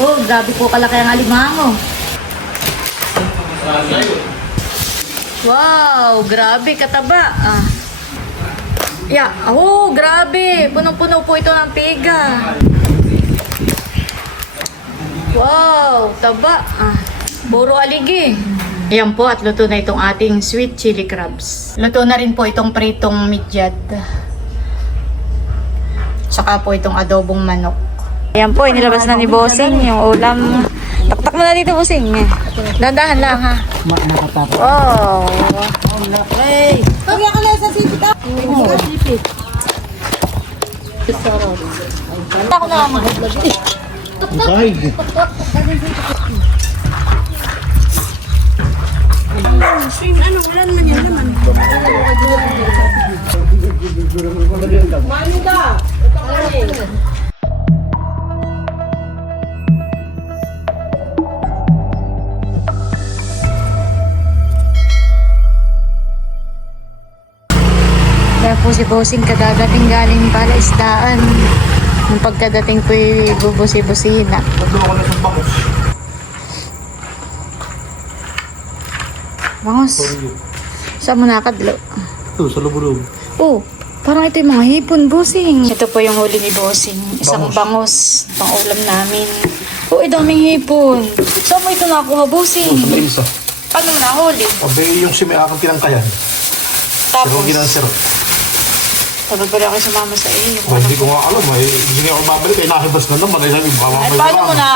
Oh, grabe po kalaki ang alimango. Wow, grabe kataba. Oh, grabe. Punong-puno po ito ng piga. Wow, taba. Puro aligi. Ayan po, at luto na itong ating sweet chili crabs. Luto na rin po itong pritong midyat. Saka po itong adobong manok. Ayan po, inilabas na ni Bossing yung ulam. Taktak mo na dito, Bossing. Dandahan lang, ha? Oh. Hey. Kaya ka lang sa sipit ako. Sipit. Ako na naman. Kahig. Wala naman yan naman. Mano ka? Ito ka rin. Kaya po si Bossing kadadating galing pala isdaan. Nung pagkadating po bubusi-busi na. Bangos. Saan mo nakadlo? Ito, sa lubulog. Oh, parang ito yung mga hipon, Bossing. Ito po yung huli ni Bossing. Isang bangos. Pang ulam namin. Oh, daming hipon. Saan mo ito nakuha, Bossing? Ito, sa isa. Paano mo nahuli? Abe, yung si may akong tinangkayan. Tapos, Pero ginansero. dapat pala ako sumama sa iyo. Hindi ko nga alam. Hindi nga ako babalik. Ay, nakibas na naman. Ay, sabi, baka Ay, paano mo na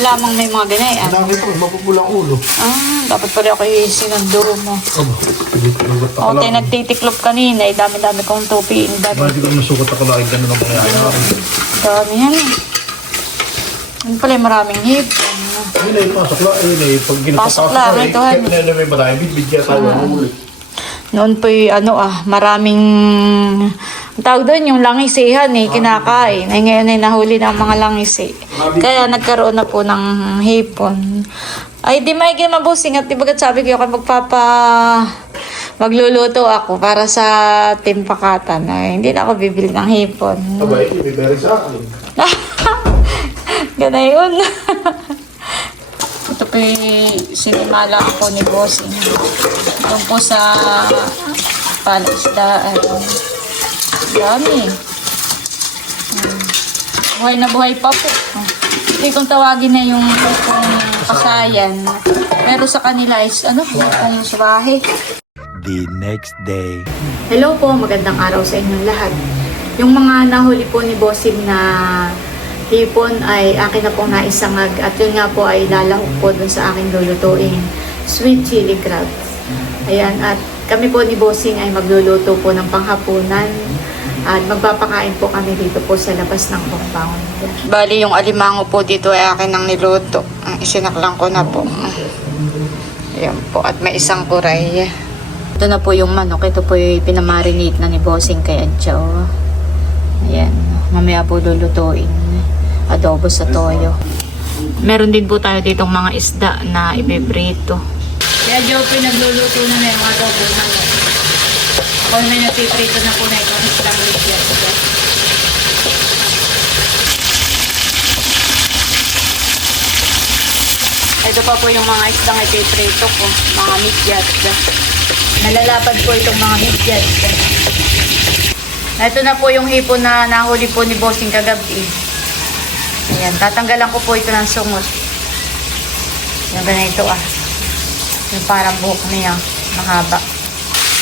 lamang may mga ganayan? Nakita ko, mapupulang ulo. Dapat pala ako sinunduro mo. Aba, pilit ko nagot ako O, lang. nagtitiklop kanina. Dami-dami kong tupi. Bakit ko nasukat ako lang. Ganun ang mangyayari. Dami yan eh. Ano pala yung maraming hipon. Ayun ay, pasok lang. Ayun ay, pag Pasok lang, ito, han. Kaya na may marami. Bidbidya tayo ng ulit. Noon po maraming ang tawag doon yung langisihan kinakain. Ay ngayon ay nahuli ng mga langis Kaya nagkaroon na po ng hipon. Ay di maigi mabusing at dibagat sabi ko ako magluluto ako para sa timpakatan. Ay, hindi na ako bibili ng hipon. Aba, may beri sa akin. Ganayon. Ito po yung sinimala ako ni Bossing. Ito po sa palaisdaan. Dami. Buhay na buhay pa po. Hindi kong tawagin na yung kasayan. Pero sa kanila is yung swahe. The next day. Hello po, magandang araw sa inyong lahat. Yung mga nahuli po ni Bossing na hipon ay akin na pong naisangag at yun nga po ay lalahok po dun sa aking lulutuin. Sweet chili crabs. Ayan, at kami po ni Bossing ay magluluto po ng panghapunan at magpapakain po kami dito po sa labas ng compound. Bali, yung alimango po dito ay akin ang niluto. Isinaklang ko na po. Ayan po, at may isang kuray. Ito na po yung manok. Ito po yung pinamarinate na ni Bossing kay Adjo. Ayan, mamaya po lulutuin. Adobo sa toyo. Meron din po tayo ditong mga isda na ipiprito. Kaya Joe, pinagluluto na may mga adobo na. Ako may napiprito na po na itong islang midyat. Ito pa po yung mga isdang ipiprito ko. Mga midyat. Nalalapad po itong mga midyat. Ito na po yung hipon na nahuli po ni Bossing kagabi. Ayan, tatanggalan ko po ito ng sungot. Yung ganito yung parang buhok niya, mahaba.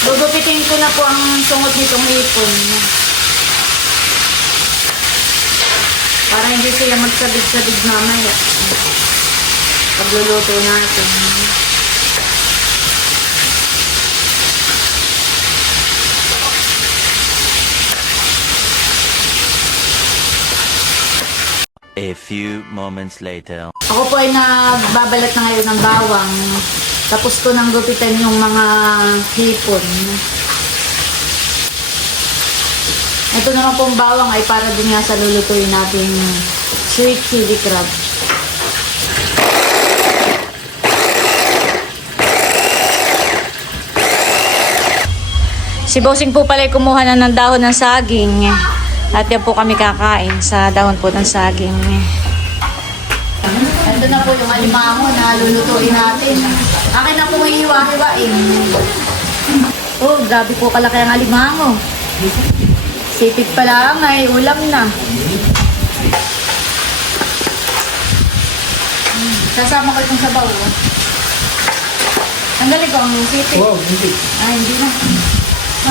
Gugupitin ko na po ang sungot nitong hipon. Para hindi siya magsabig-sabig mamaya. Pagluluto natin. A few moments later. Ako po ay nagbabalat na ngayon ng bawang. Tapos ko nang gupitan yung mga hipon. Ito naman pong bawang ay para din nga sa lulutuin natin sweet chili crab. Si Bossing po pala ay kumuha na ng dahon ng saging. At yan po kami kakain sa dahon po ng saging. Ando na po yung alimango na lulutuin natin. Akin na po hiwa-hiwain. Oh, grabe po kalaki ang alimango. Sipit pa lang ay ulam na. Sasama ko itong sabaw. Tanggalin ko ang sipit. Wow, hindi. Ay, hindi na.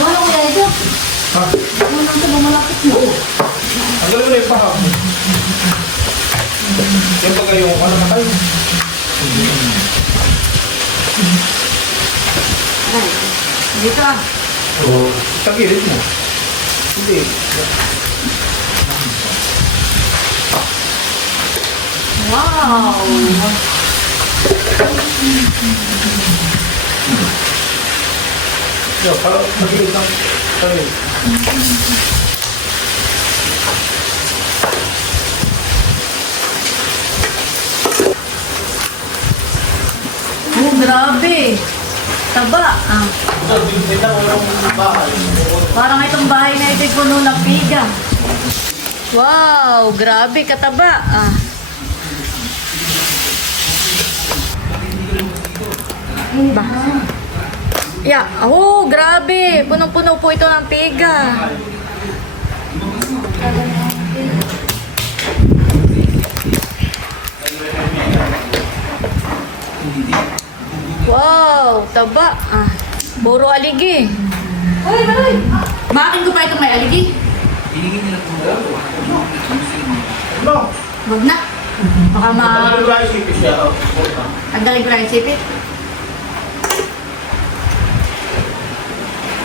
Nawala ko yan ito. Ha? Nawala ko malapit mo. Ang galing mo na yung paha. Yan ba kayo? Ano na kayo? Ay, dito ah. Oo. Sa gilid mo. Hindi. Wow! Yo, parang magilid ng kayo. Oh, grabe. Taba. Ah. Parang itong bahay na ito'y puno ng piga. Wow, grabe kataba. Ah. Ba? Yeah. Oh, grabe. Punong-puno po ito ng piga. Wow, taba. Ah, puro aligi. Hoy, hoy. Bakit ko pa itong may aligi? No. Wag na. Baka Ang galing sipit siya. Tanggalin ko lang yung sipit.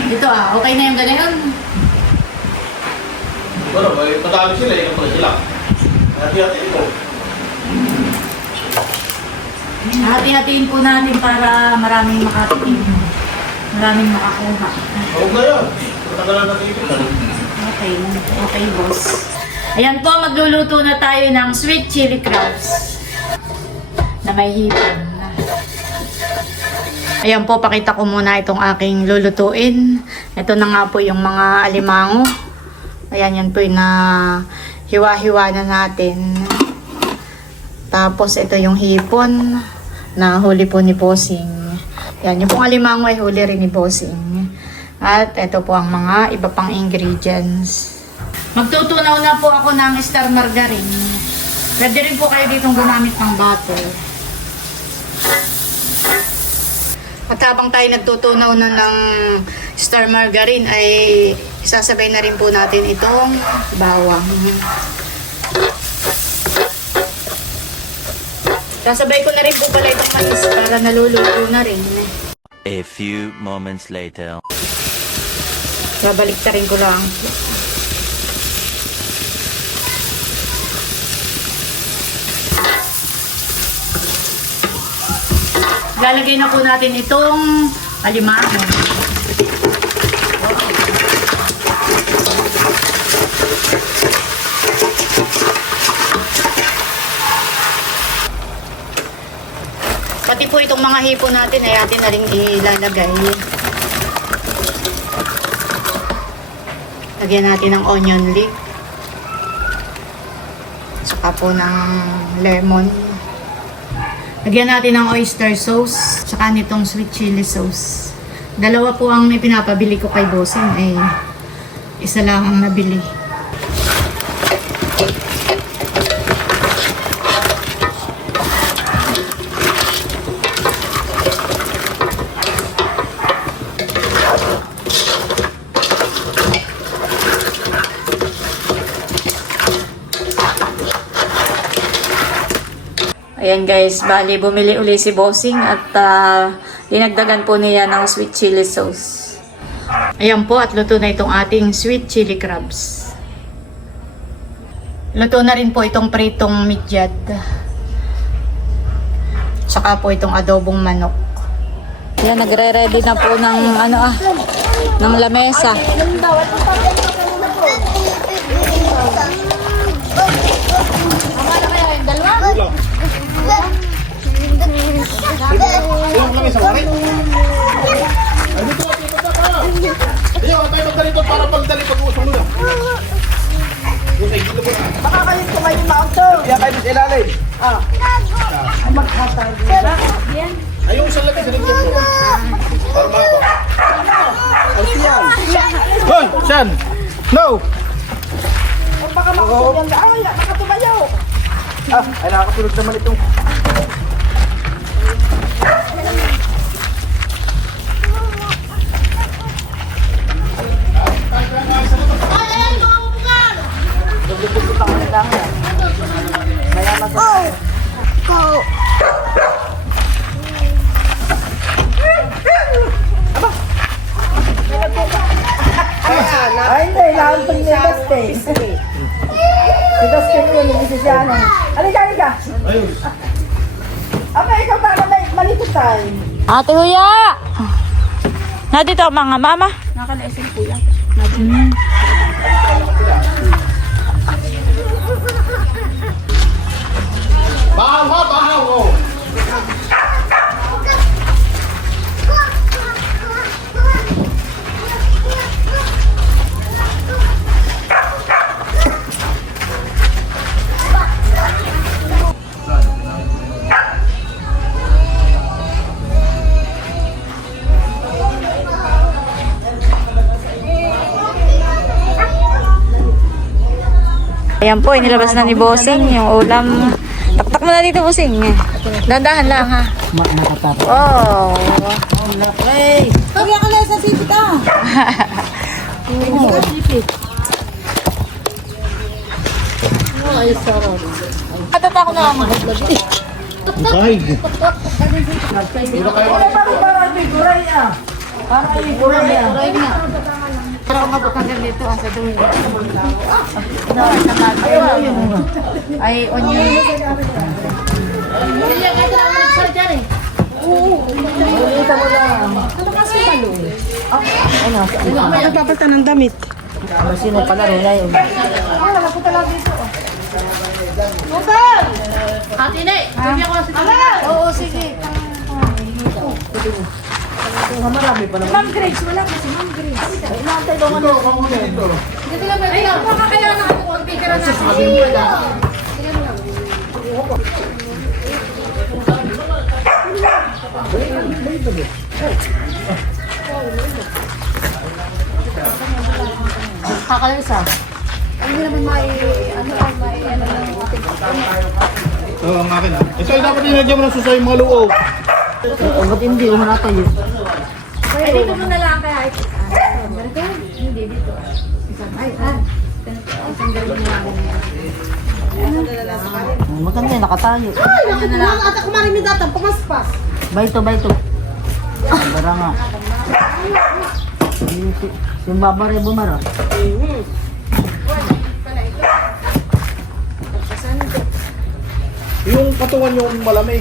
Ito ah, okay na yung ganayon. Pero, madami sila. Yung pala sila. Hati-hati ito. Hati-hatiin po natin para maraming makatikim. Maraming makakuha. Huwag na yan. Matagalan na sipit. Okay, okay boss. Ayan po, magluluto na tayo ng sweet chili crabs na may hipon. Ayan po, pakita ko muna itong aking lulutuin. Ito na nga po yung mga alimango. Ayan, yan po yung na hiwa-hiwa na natin. Tapos ito yung hipon na huli po ni Bossing. Yan, yung pong alimango ay huli rin ni Bossing. At ito po ang mga iba pang ingredients. Magtutunaw na po ako ng star margarine. Pwede rin po kayo ditong gumamit ng butter. At habang tayo nagtutunaw na ng star margarine ay isasabay na rin po natin itong bawang. Sasabay ko na rin po pala itong mais para naluluto na rin. A few moments later. Babalik ta rin ko lang. Lalagay na po natin itong alimango. Pati po itong mga hipon natin ay atin na rin ilalagay. Lagyan natin ng onion leaf. Saka po ng lemon. Lagyan natin ng oyster sauce, saka nitong sweet chili sauce. Dalawa po ang ipinapabili ko kay Bossing, eh isa lang ang nabili. Ayan guys, bali bumili uli si Bossing at dinagdagan po niya ng sweet chili sauce. Ayan po at luto na itong ating sweet chili crabs. Luto na rin po itong pritong midyat. Tsaka po itong adobong manok. Ayan, nagre-ready na po ng ng lamesa. Yung lang isang wari. Ay, dito ka. Ayaw, tayo magdalito para pagdali pag-uusong nila. Baka kayo kumain yung maunto. Kaya kayo sa ilalim. Ayun sa lagi, sa lagi po. Para mako. Hoy, Shan! No! Baka makatulog yan. Ay, makatumayaw. Ay, nakakatulog naman itong. Ay, hindi. Laantong niya Baste. Si Baste yun, yung isa siya. Halika, halika. Ayun. Aba, ikaw para malito tayo. Ate Huya! Nandito mga mama. Nakalaising kuya. Bahaw ha, bahaw oh. Ayan po, inilabas na ni Bossing yung ulam. Taktak mo na dito, Bossing. Dandahan lang, ha? Oh. Kaya ka lang sa sipit ah. Katata ko na naman. Kahig. Para biguray ah. Para biguray ah. Pero ako mapagkagal dito, sa dulo. Ay, onion. Nagpapalta ng damit. Sino pala rin ngayon? Oo, sige. Ma'am Grace, wala kasi Ma'am Grace. Inaantay daw ano. Dito lang, ay, makakaya na ako kung pigara na ako. Kakalisa. Oo, ang akin ah. Ito ay dapat nilagyan mo ng susay mga luo. Ba't hindi? Umana tayo. Ay, dito mo na lang kaya. Hindi, dito. Ay, isang gawin na lang. Maganda yun, nakatayo. Ay, naku, kumang ata kumarin ni datang pumaspas. Baito, baito. Bara nga. Yung babare bumara. Yung katungan yung malamig.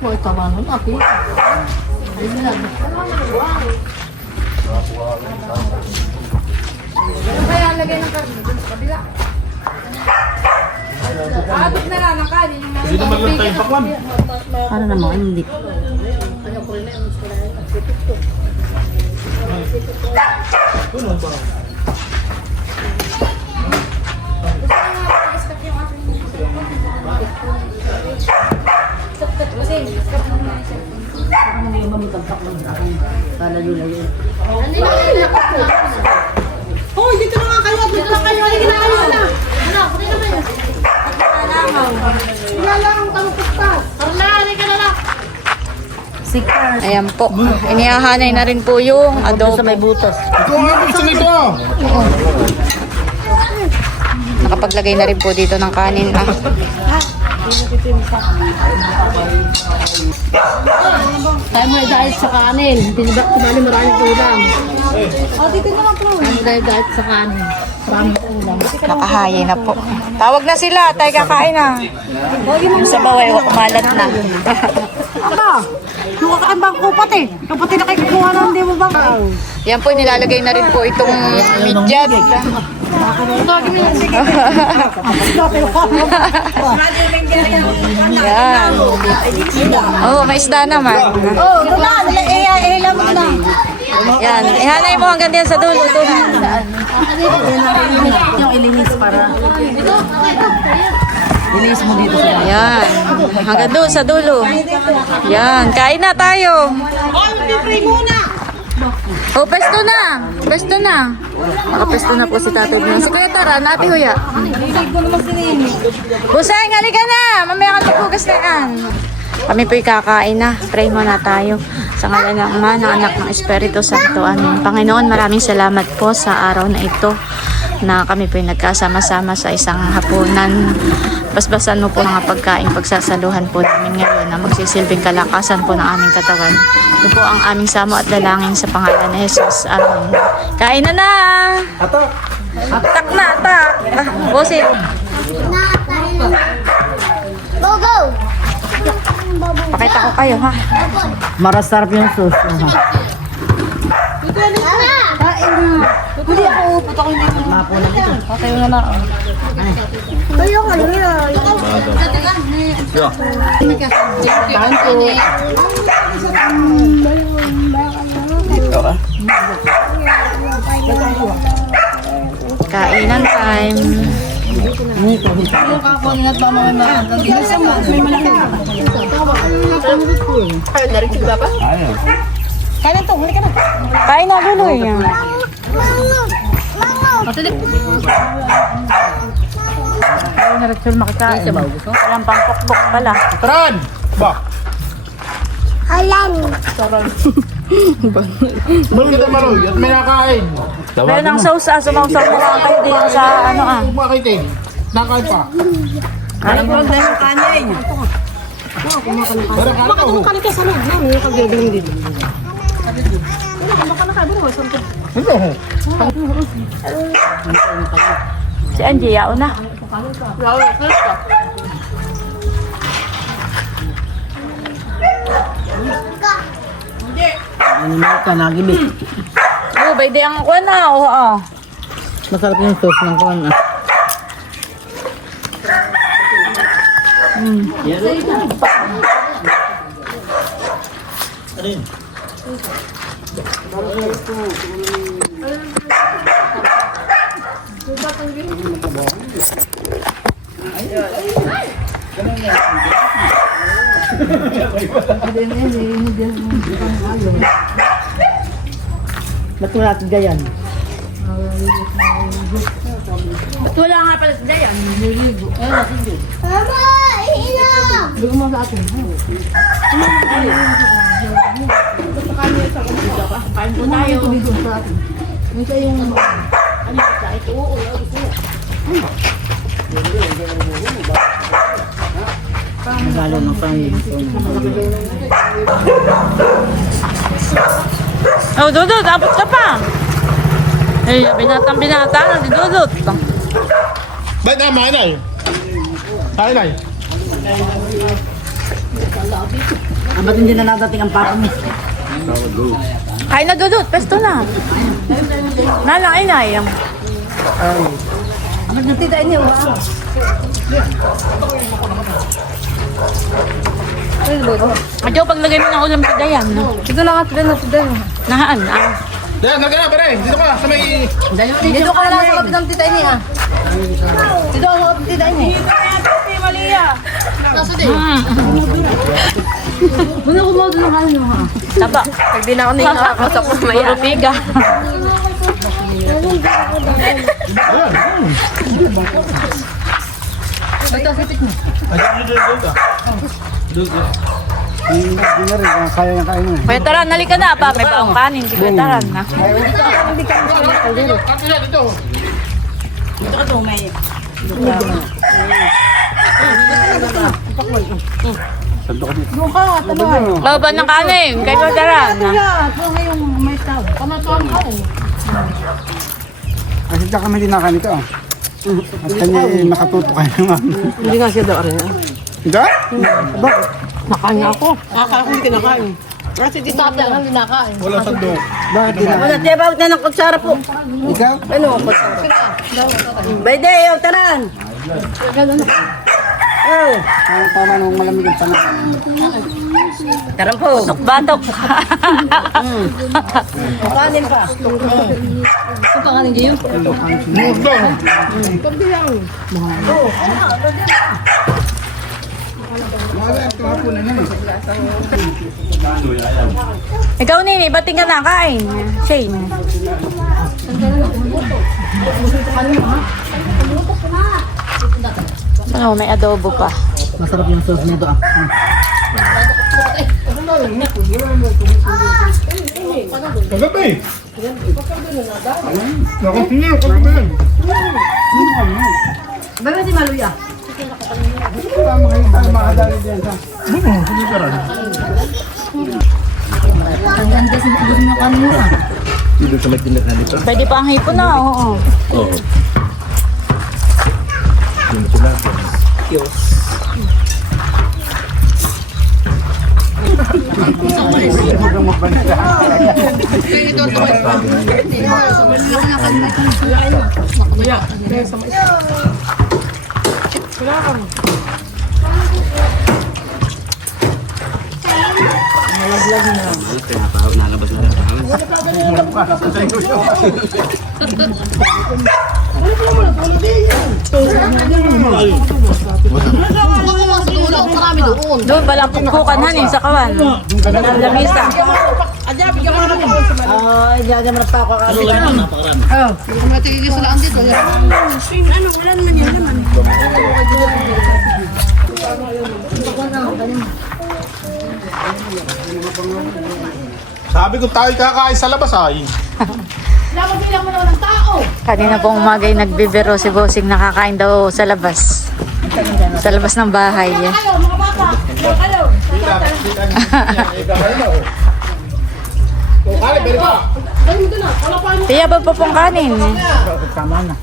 Boy, tama nun ate. Kaya lagay ng karne dun sa kabila. Atot na lang ang kanin. Hindi naman lang tayong pakwan. Ano naman, hindi. Ano ba? Kalayo-layo. Hoy, dito na nga kayo. Dito na kayo. Halika na kayo na. Ano, kunin naman yun. Wala lang ang tamupaspas. Wala, halika na lang. Ayan po. Inihahanay na rin po yung Adobo adobo. sa may butas. Ito nga, gusto nito ah. Nakapaglagay na rin po dito ng kanin. Tayo mo dahil sa kanin. Tinibak ko na maraming ulam. Oh, dito na lang po. Dahil sa kanin. Maraming ulam. Nakahayi na po. Tawag na sila. Tayo kakain na. Yung sa baway, kumalat na. Aba, yung kakain bang kupat eh. Yung pati nakikukuha na, hindi mo bang? Yan po, nilalagay na rin po itong midyat. Yan. Oh, may isda naman. Oh, doon na. Ilam mo na. Yan, ihanay mo hanggang diyan sa dulo. Yung ilinis para... Ilinis mo dito sa... Yan, hanggang doon sa dulo. Yan, kain na tayo. Oh, pesto na. Pesto na. Nakapesto na po si Tatay Bino. Si Kuya Tara, Ate Huya. Buseng, halika na. Mamaya ka tupugas na yan. Kami po'y kakain na. Pray muna tayo. Sa ngalan ng Ama, ng Anak, ng Espiritu Santo. Amen. Panginoon, maraming salamat po sa araw na ito na kami po'y nagkasama-sama sa isang hapunan. Basbasan mo po mga pagkain, pagsasaluhan po namin ngayon na magsisilbing kalakasan po ng aming katawan. Ito po ang aming samo at dalangin sa pangalan ni Jesus. Amen. Kain na na! Ato! Tak na, tak! Bosin! Go, go! Pakita ko kayo, ha? Marasarap yung sauce. Kainan time. Kain na dulo yan. Walang pangpokpok pala. Taran! Ba? Halan! Ba't kita maroy at may nakain? Meron ng sauce, sumausaw na lang kayo din sa ano ah. Bakit eh? Nakain pa. Alam mo na yung kanin. Pero kala ko. Ito ho. Si Angie, yao na. Animal ka, nagibig. Oh, bay di ang kuwan na. Oo. Masarap yung sauce ng kuwan. Ba't wala natin gayan? Ba't wala nga pala si Dayan? Mama! Ina! Kain po tayo. Nagalo ng kanin. Oh, Dudut, abot ka pa. Ay, binatang-binata na si Dudut. Ba't na mainay? Mainay? Ba't hindi na nadating ang papa mo? Kain na Dudut, pesto na. Nalang inay. Ba't natita niyo? Adyo, paglagay mo ng ulam si Dayan. Dito na nga si Dayan. Nahaan, ah. Dayan, nagka na pare. Dito ka sa may... Dito ka lang sa kapit ng tita niya. Dito ka sa kapit ng tita niya. Muna ko mo doon ng kanin mo ha. Taba. Pag di na ako nakakasap mo may piga. Ito, sipit mo. Kuya Taran, nalika na pa. May baong kanin si Kuya Taran. Na. Dito. Laban ng kanin kay Kuya Taran. Kasi ka kami dinakain ito. At kanya nakatuto kayo naman. Hindi nga siya daw rin. Hindi? Bakit? Nakain ako. Nakakain ko hindi kinakain. Kasi di sa atin ang dinakain. Wala sando. Bakit di na? Wala, tiya bawat na ng kutsara po. Ikaw? Ano ang kutsara? Bayde, yung taran. Oh. Ang tama nung malamig ang panahon. Karampog. Batok. Kanin pa. Ito pa kanin kayo. Ikaw, Nini, ba't ka na kain? Shane. Ano, may adobo pa. Masarap yung sauce nito ah. Kagabi. Nakahingi ako kagabi. Bakit si Maluya? Ang ganda sa gusto mo kanina. Pwede pa ang hipon na, oo. Doon pala ang pukpukan, hanin, sa kawan. Ang lamisa. Ay, diyan naman pa ako kanina. Sabi ko tayo kakain sa labas ay. Kanina pong umagay nagbibiro si Bossing, nakakain daw sa labas. Sa labas ng bahay. Kali, pero ba? Tiya ba po pong kanin? Tama na.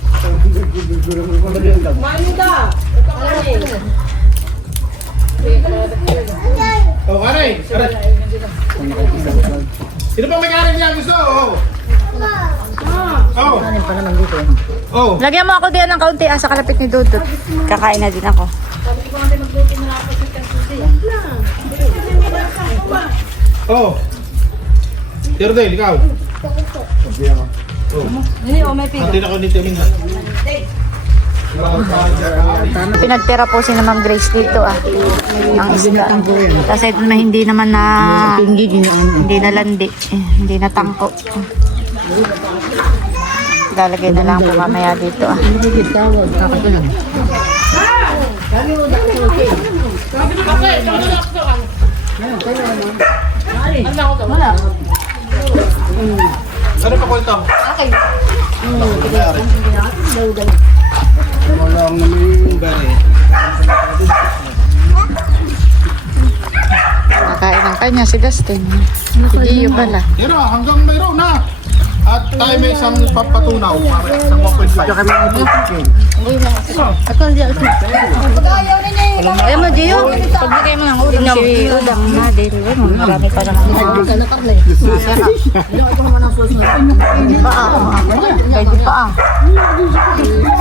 Oh, aray. Aray. Sino pang may-ari niya gusto? Oh. Oh. Kanin pa naman dito. Oh. Lagyan mo ako diyan ng kaunti sa kalapit ni Dudut. Kakain na din ako. Oh. Yerdel, ikaw. Oh. Hati na ko dito minna. Pinagtira po si na Ma'am Grace dito ang isda. Kasi ito na hindi naman na hindi na landi, hindi na tangko. Lalagay na lang po mamaya dito Ano pa ko ito? Wala ang naman yung gari. Nakain ng kanya si Dustin. Hindi yun pala. Pero hanggang mayroon na. At tayo may isang papatunaw para isang 1.5. Ayaw mo, Gio. Pagbigay mo ng udang si udang na. Marami pa naman. Pwede pa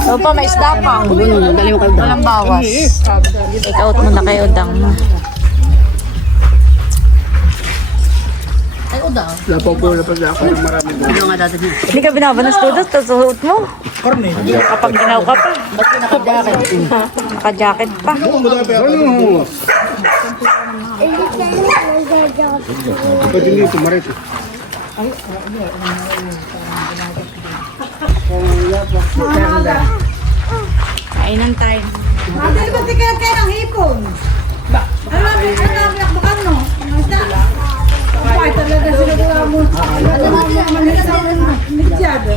So pa, may isda pa. Walang bawas. Take out mo na kay udang mo. Napapula pa siya ako ng marami. Hindi ka binabanas to doon, susuot mo. Karne. Kapag ginaw ka pa. Naka-jacket pa. Pwede dito, Marito. Kainan tayo. Mabili ko tiket kayo ng hipon. Alam mo, yakbakan no? Ay, talaga sila gawa mo. Alam mo, manisa mo na. Midyado.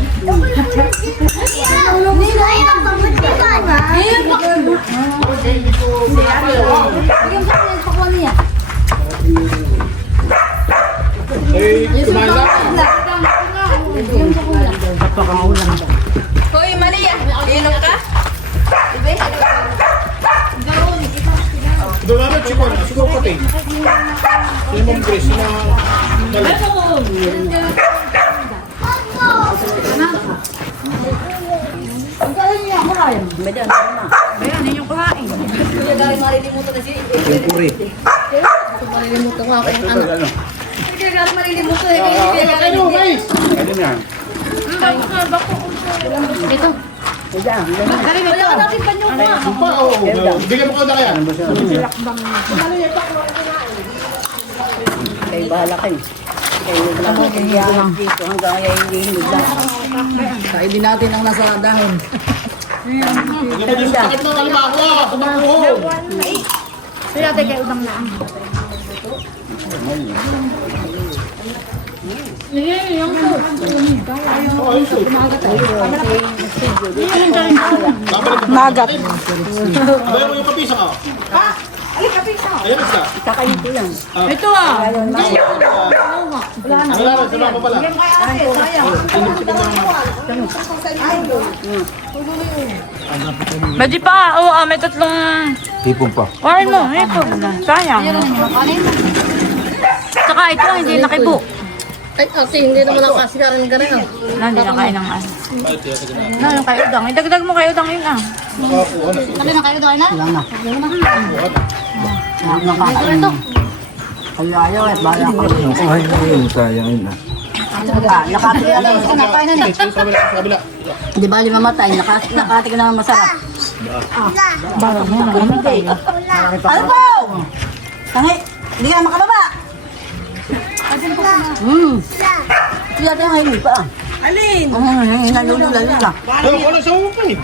Nila, yung pagmatikan. Ayun pa. Bigyan ko yung pakuha niya. Eh, kumain na. Hoy, Maria, inom ka? Dumamit siguro pati. Yung mong Grace na dali. Meron, yun yung kuhain. Yung puri. Malilimutan ko ako yung ano. Kaya malilimutan eh. Ano guys? Pwede na yan. Ito. Wala ka natin panyo nga. Pa, oh. Bigyan mo ko na kaya. Kay bahala kayo. Kayo lang ang kailangan dito hanggang ay hindi lang. Kaibin natin ang nasa dahon. Sakit na kalma ako. Tumakbo. Sige ate, kay udang na. Magat. Abay mo yung kapisa ka. Ayan isa. Kakain ko lang. Ito ah. Wala na, sama ko pala. Baji pa, oo, may tatlong... Tipong pa. Kain mo, ito. Sayang. Saka ito, hindi nakibo. Ay, ate, hindi naman ang kasikaran ka na yan. Hindi na kain ng ano. Yung kay udang. Idagdag mo kay udang yun ah. Sabi na kayo doon na? Wala na. Nakakain. Kayo ayaw eh. Bahala ko. Ay, ayun, sayang yun ah. Nakati ka lang. Napay na ni. Sa kabila. Di ba li mamatay? Nakati ka naman masarap. Bakit mo naman? Ano po? Tangi, hindi ka makababa. Ito yata yung hindi pa. Alin? Nalulula na. Wala sa upo eh.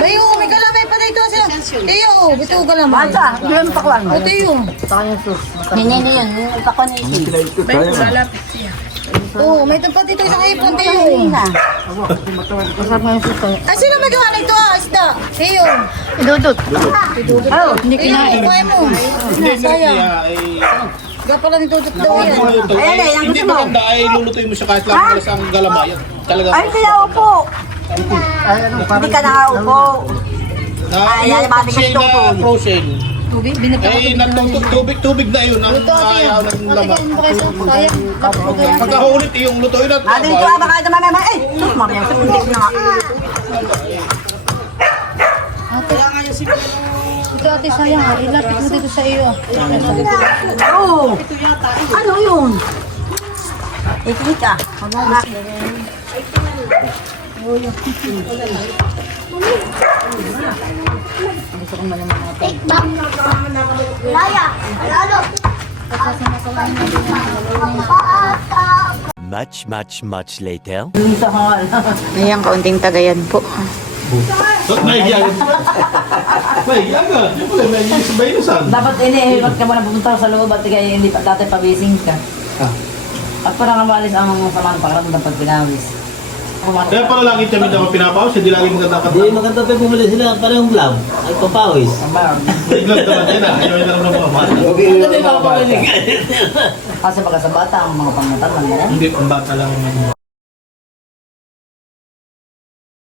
Bayo, may kalamay pa dito siya. Iyo, bito kalamay. Mata, hindi mo pakwan. O tayo. Hindi yan. Pakwan na ito. Oo, may tempat dito sa ipon tayo. Masarap nga yung suso. Ay, sino may gawa nito ah, isda? Iyo. Idudot. Hindi kinain. Kuha mo. Sayang. Gapala nito daw yan. Hindi maganda ay lulutuin mo siya kahit lang sa ang galamayan. Talaga. Ay, kaya upo. Hindi ka nakaupo. Ay, alam natin Siya kasi na frozen. Tubig, binata ko. Ay, tubig na yun. Ang ayaw ng laman. Sayang. Pagkahulit yung lutuin at Natin ito, baka ito mamaya. Eh, sus, mamaya. Sa puntik na nga. Ito ate, sayang ah. Ilapit mo dito sa iyo ah. Oo. Ano yun? Ikinig ka. Laya. Lalo. Much later. Yung sa hall. Ayan, kaunting tagayan po. may yan. May yan ka. May yan sa bayusan. Dapat ba't ka muna pumunta sa loob at kaya hindi pa dati pabising ka. At parang malis ang samaan pakaramdam pag pinawis. Kaya pala lagi kami daw pinapawas, hindi lagi maganda ka. Hindi maganda pa bumili sila parehong glove ay papawis. Tignan naman yan ah. Ayaw na naman mga mata. Hindi makapamili. Kasi pagka sa bata, ang mga pangmatan lang yan. Hindi, ang bata lang naman.